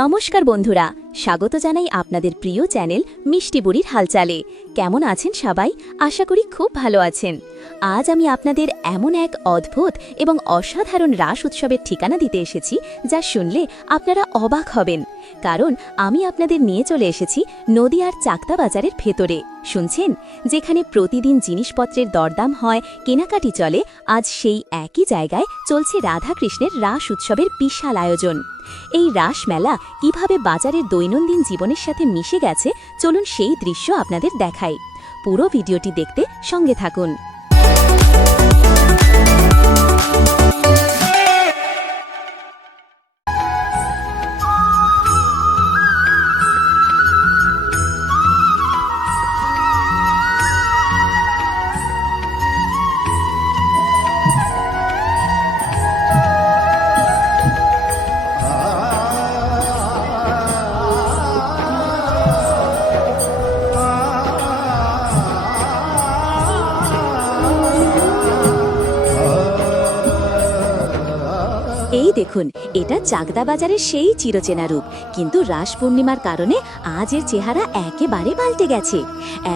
নমস্কার বন্ধুরা, স্বাগত জানাই আপনাদের প্রিয় চ্যানেল মিষ্টি বুড়ির হালচালে। কেমন আছেন সবাই? আশা করি খুব ভালো আছেন। আজ আমি আপনাদের এমন এক অদ্ভুত এবং অসাধারণ রাস উৎসবের ঠিকানা দিতে এসেছি, যা শুনলে আপনারা অবাক হবেন। কারণ আমি আপনাদের নিয়ে চলে এসেছি নদীয়ার চাকদা বাজারের ভেতরে। শুনছেন, যেখানে প্রতিদিন জিনিসপত্রের দরদাম হয়, কেনাকাটি চলে, আজ সেই একই জায়গায় চলছে রাধাকৃষ্ণের রাস উৎসবের বিশাল আয়োজন। এই রাস মেলা কিভাবে বাজারের দৈনন্দিন জীবনের সাথে মিশে গেছে, চলুন সেই দৃশ্য আপনাদের দেখাই। পুরো ভিডিওটি দেখতে সঙ্গে থাকুন। এই দেখুন, এটা চাকদা বাজারের সেই চিরচেনা রূপ, কিন্তু রাস পূর্ণিমার কারণে আজ এর চেহারা একেবারে পাল্টে গেছে।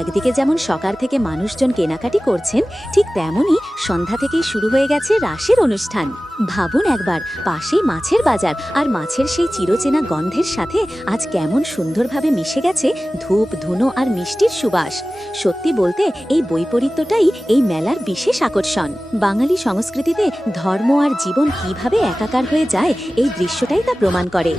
একদিকে যেমন সকাল থেকে মানুষজন কেনাকাটি করছেন, ঠিক তেমনই সন্ধ্যা থেকেই শুরু হয়ে গেছে রাসের অনুষ্ঠান। ভাবুন একবার, পাশেই মাছের বাজার, আর মাছের সেই চিরচেনা গন্ধের সাথে আজ কেমন সুন্দরভাবে মিশে গেছে ধূপ, ধুনো আর মিষ্টির সুবাস। সত্যি বলতে এই বৈপরীত্যটাই এই মেলার বিশেষ আকর্ষণ। বাঙালি সংস্কৃতিতে ধর্ম আর জীবন কিভাবে একাকার হয়ে যায়, এই দৃশ্যটাই তা প্রমাণ করে।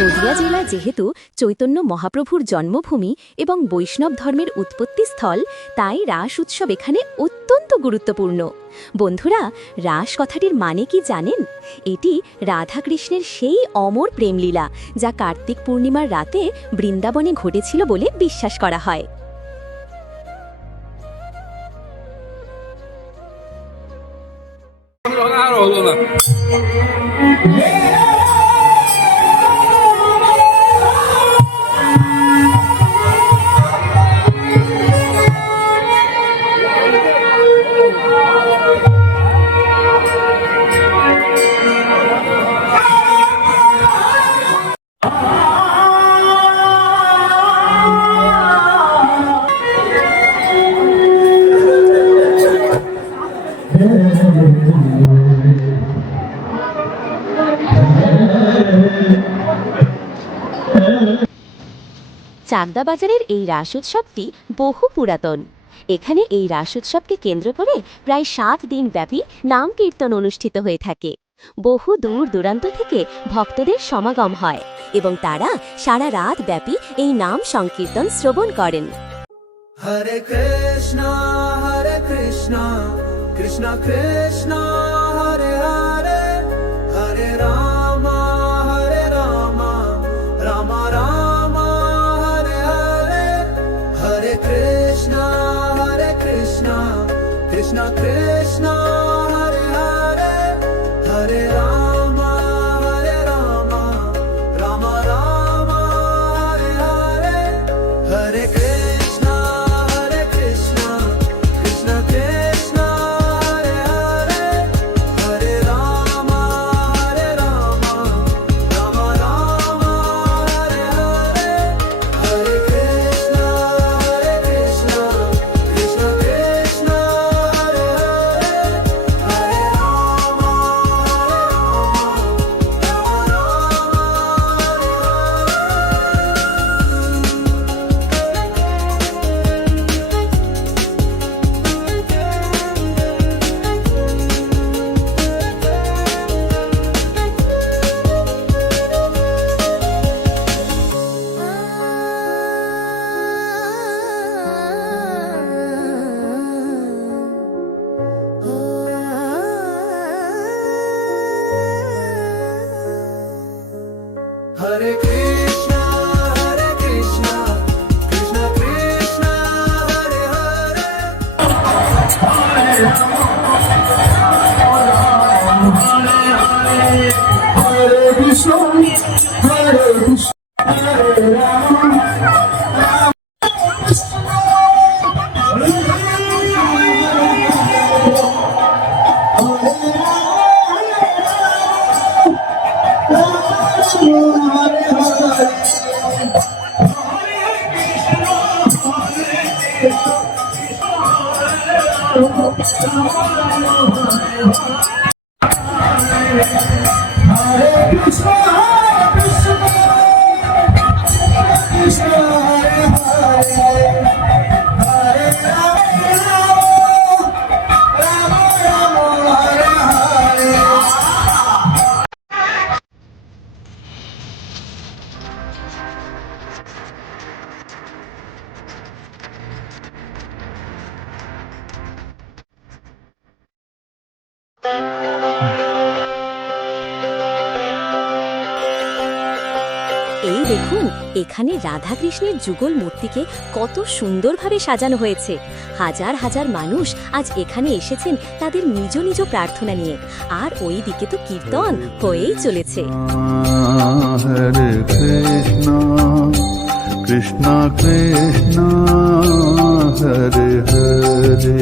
নদিয়া জেলা যেহেতু চৈতন্য মহাপ্রভুর জন্মভূমি এবং বৈষ্ণব ধর্মের উৎপত্তিস্থল, তাই রাস উৎসব এখানে অত্যন্ত গুরুত্বপূর্ণ। বন্ধুরা, রাস কথাটির মানে কি জানেন? এটি রাধাকৃষ্ণের সেই অমর প্রেমলীলা, যা কার্তিক পূর্ণিমার রাতে বৃন্দাবনে ঘটেছিল বলে বিশ্বাস করা হয়। চাকদা বাজারের এই রাস উৎসবটি বহু পুরাতন। এখানে এই রাস উৎসবকে কেন্দ্র করে প্রায় 7 দিন ব্যাপী নাম কীর্তন অনুষ্ঠিত হয়ে থাকে। বহু দূর দূরান্ত থেকে ভক্তদের সমাগম হয় এবং তারা সারা রাত ব্যাপী এই নাম সংকীর্তন শ্রবণ করেন। হরে কৃষ্ণ কৃষ্ণ কৃষ্ণ হরে হরে, হরে রাম রাম রাম হরে হরে, হরে কৃষ্ণ কৃষ্ণ কৃষ্ণ হরে হরে, হরে রাম রাম রাম হরে হরে, হরে কৃষ্ণ কৃষ্ণ কৃষ্ণ হরে হরে, হরে রাম রাম রাম হরে হরে, হরে কৃষ্ণ কৃষ্ণ কৃষ্ণ হরে হরে, এই দেখুন, এখানে রাধা কৃষ্ণের যুগল মূর্তিকে কত সুন্দরভাবে সাজানো হয়েছে। হাজার হাজার মানুষ আজ এখানে এসেছেন তাদের নিজ নিজ প্রার্থনা নিয়ে, আর ওই দিকে তো কীর্তন হয়েই চলেছে। হরে কৃষ্ণ কৃষ্ণ কৃষ্ণ হরে হরে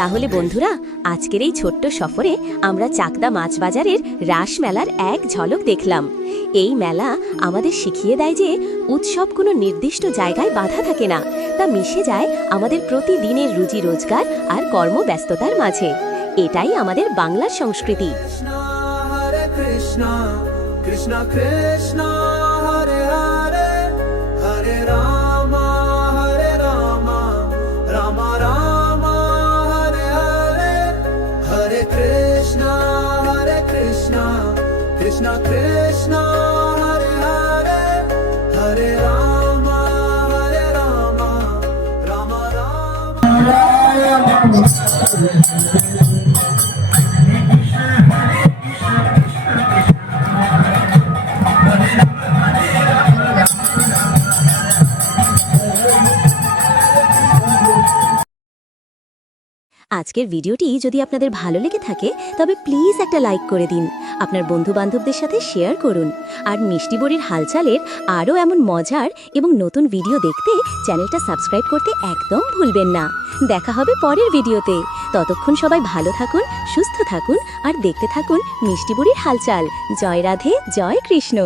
তাহলে বন্ধুরা, আজকের এই ছোট্ট সফরে আমরা চাকদা মাছ বাজারের রাস মেলার এক ঝলক দেখলাম। এই মেলা আমাদের শিখিয়ে দেয় যে উৎসব কোনো নির্দিষ্ট জায়গায় বাধা থাকে না, তা মিশে যায় আমাদের প্রতিদিনের রুজি রোজগার আর কর্মব্যস্ততার মাঝে। এটাই আমাদের বাংলার সংস্কৃতি। Krishna Krishna Krishna Hare Hare Hare Rama Rama Rama Hare Hare Hare Krishna Krishna Krishna Hare Hare Hare Rama Rama Rama আজকের ভিডিওটি যদি আপনাদের ভালো লেগে থাকে তবে প্লিজ একটা লাইক করে দিন, আপনার বন্ধু বান্ধবদের সাথে শেয়ার করুন। আর মিষ্টি বড়ির হালচালের আরও এমন মজার এবং নতুন ভিডিও দেখতে চ্যানেলটা সাবস্ক্রাইব করতে একদম ভুলবেন না। দেখা হবে পরের ভিডিওতে। ততক্ষণ সবাই ভালো থাকুন, সুস্থ থাকুন আর দেখতে থাকুন মিষ্টি বড়ির হালচাল। জয় রাধে, জয় কৃষ্ণ।